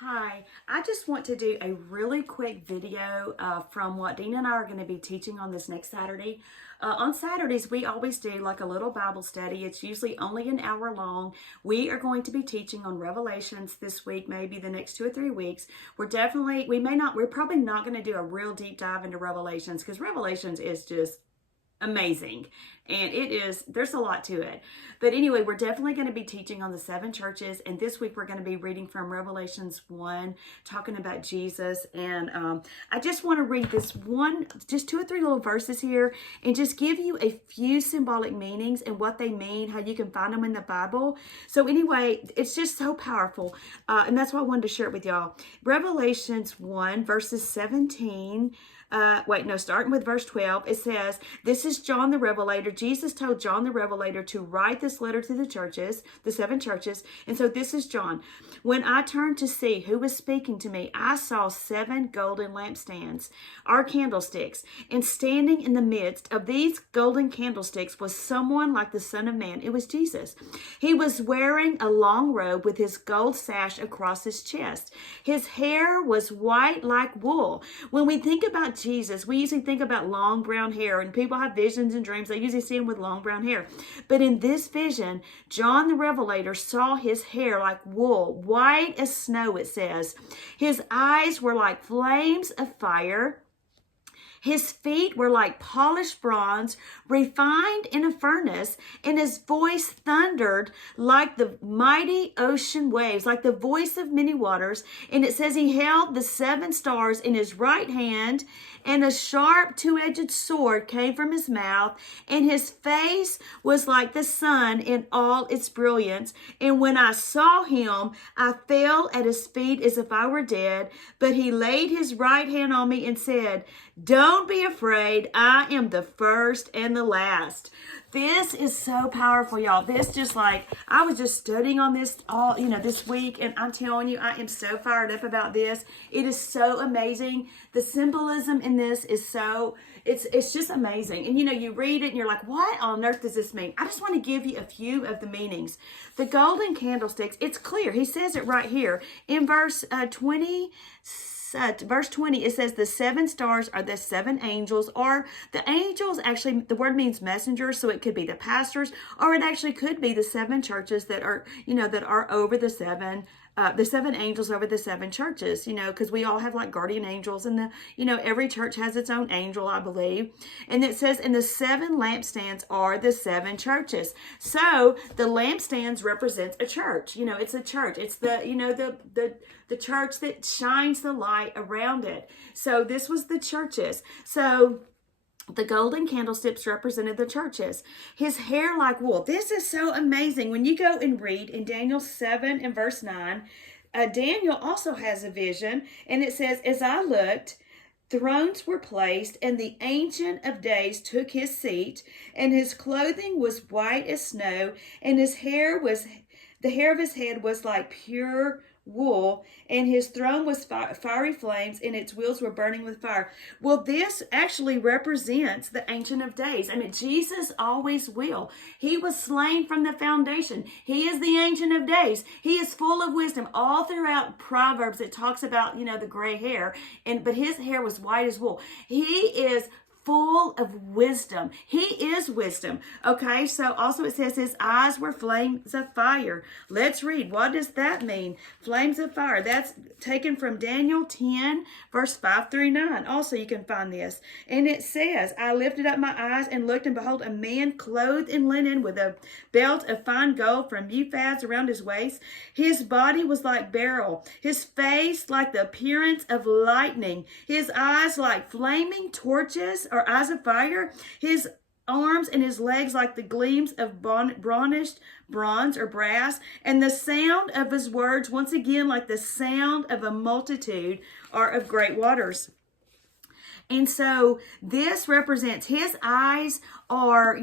Hi, I just want to do a really quick video from what Dina and I are going to be teaching on this next Saturday. On Saturdays, we always do like a little Bible study. It's usually only an hour long. We are going to be teaching on Revelations this week, maybe the next 2 or 3 weeks. We're probably not going to do a real deep dive into Revelations because Revelations is just amazing, and there's a lot to it. But anyway, we're definitely going to be teaching on the 7 churches, and this week we're going to be reading from Revelations 1, talking about Jesus. And I just want to read just 2 or 3 little verses here and just give you a few symbolic meanings and what they mean, how you can find them in the Bible. So anyway, it's just so powerful, and that's why I wanted to share it with y'all. Revelations 1 verses 17, starting with verse 12, it says, "This is John the Revelator." Jesus told John the Revelator to write this letter to the churches, the 7 churches. And so this is John. "When I turned to see who was speaking to me, I saw 7 golden lampstands, or candlesticks. And standing in the midst of these golden candlesticks was someone like the Son of Man." It was Jesus. "He was wearing a long robe with his gold sash across his chest. His hair was white like wool." When we think about Jesus, we usually think about long brown hair, and people have visions and dreams. They usually see him with long brown hair. But in this vision, John the Revelator saw his hair like wool, white as snow, it says. His eyes were like flames of fire. His feet were like polished bronze, refined in a furnace, and his voice thundered like the mighty ocean waves, like the voice of many waters. And it says he held the 7 stars in his right hand, and a sharp 2-edged sword came from his mouth, and his face was like the sun in all its brilliance. And when I saw him, I fell at his feet as if I were dead. But he laid his right hand on me and said, "Don't be afraid. I am the first and the last." This is so powerful, y'all. I was just studying on this this week, and I'm telling you, I am so fired up about this. It is so amazing. The symbolism in this is it's just amazing. And you read it and you're like, what on earth does this mean? I just want to give you a few of the meanings. The golden candlesticks, it's clear. He says it right here in verse 20. Verse 20, it says the 7 stars are the 7 angels, or the angels, actually the word means messengers, so it could be the pastors, or it actually could be the 7 churches that are over the 7 angels over the 7 churches, because we all have like guardian angels, and every church has its own angel, I believe. And it says, and the 7 lampstands are the 7 churches. So the lampstands represents a church. It's a church. It's the church that shines the light around it. So this was the churches. So the golden candlesticks represented the churches. His hair like wool. This is so amazing. When you go and read in Daniel 7 and verse 9, Daniel also has a vision, and it says, "As I looked, thrones were placed, and the Ancient of Days took his seat, and his clothing was white as snow, and the hair of his head was like pure wool, and his throne was fiery flames, and its wheels were burning with fire." Well, this actually represents the Ancient of Days. I mean, Jesus always will. He was slain from the foundation. He is the Ancient of Days. He is full of wisdom. All throughout Proverbs, it talks about, the gray hair, but his hair was white as wool. He is full of wisdom. He is wisdom. Okay, so also it says his eyes were flames of fire. Let's read. What does that mean? Flames of fire. That's taken from Daniel 10, verse 5 through 9. Also, you can find this. And it says, "I lifted up my eyes and looked, and behold, a man clothed in linen with a belt of fine gold from Uphaz around his waist. His body was like beryl, his face like the appearance of lightning, his eyes like flaming torches or eyes of fire, his arms and his legs like the gleams of burnished bronze or brass, and the sound of his words once again like the sound of a multitude or of great waters." And so this represents his eyes or,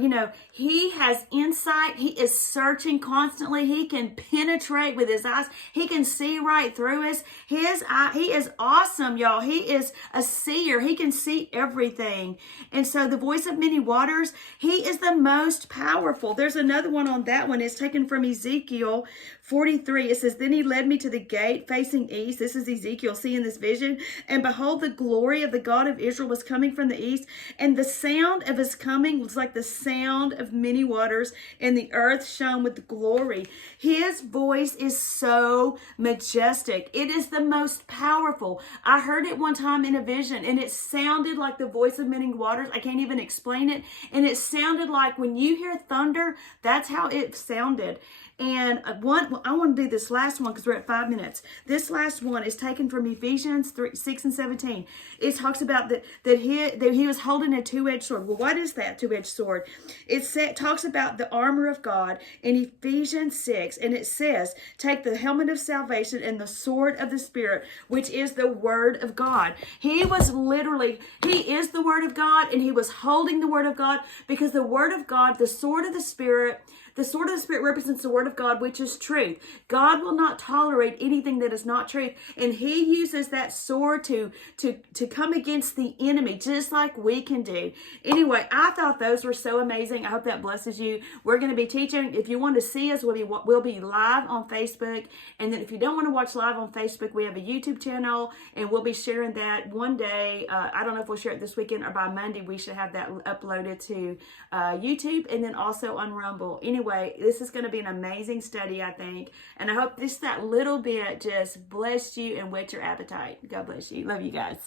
he has insight. He is searching constantly. He can penetrate with his eyes. He can see right through us. His eye, he is awesome, y'all. He is a seer. He can see everything. And so the voice of many waters, he is the most powerful. There's another one on that one. It's taken from Ezekiel 43. It says, then he led me to the gate facing east. This is Ezekiel seeing this vision. And behold, the glory of the God of Israel was coming from the east. And the sound of his coming was like the sound of many waters. And the earth shone with glory. His voice is so majestic. It is the most powerful. I heard it one time in a vision, and it sounded like the voice of many waters. I can't even explain it. And it sounded like when you hear thunder, that's how it sounded. And I want to do this last one because we're at 5 minutes. This last one is taken from Ephesians 6 and 17. It talks about that he was holding a two-edged sword. Well, what is that two-edged sword? It talks about the armor of God in Ephesians 6, and it says, take the helmet of salvation and the sword of the Spirit, which is the word of God. He is the word of God, and he was holding the word of God because the word of God, the sword of the Spirit represents the word of God, which is truth. God will not tolerate anything that is not truth. And he uses that sword to come against the enemy, just like we can do. Anyway, I thought those were so amazing. I hope that blesses you. We're going to be teaching. If you want to see us, we'll be live on Facebook. And then if you don't want to watch live on Facebook, we have a YouTube channel, and we'll be sharing that one day. I don't know if we'll share it this weekend or by Monday. We should have that uploaded to YouTube and then also on Rumble. Anyway, this is going to be an amazing study, I think. And I hope that little bit just blessed you and whet your appetite. God bless you. Love you guys.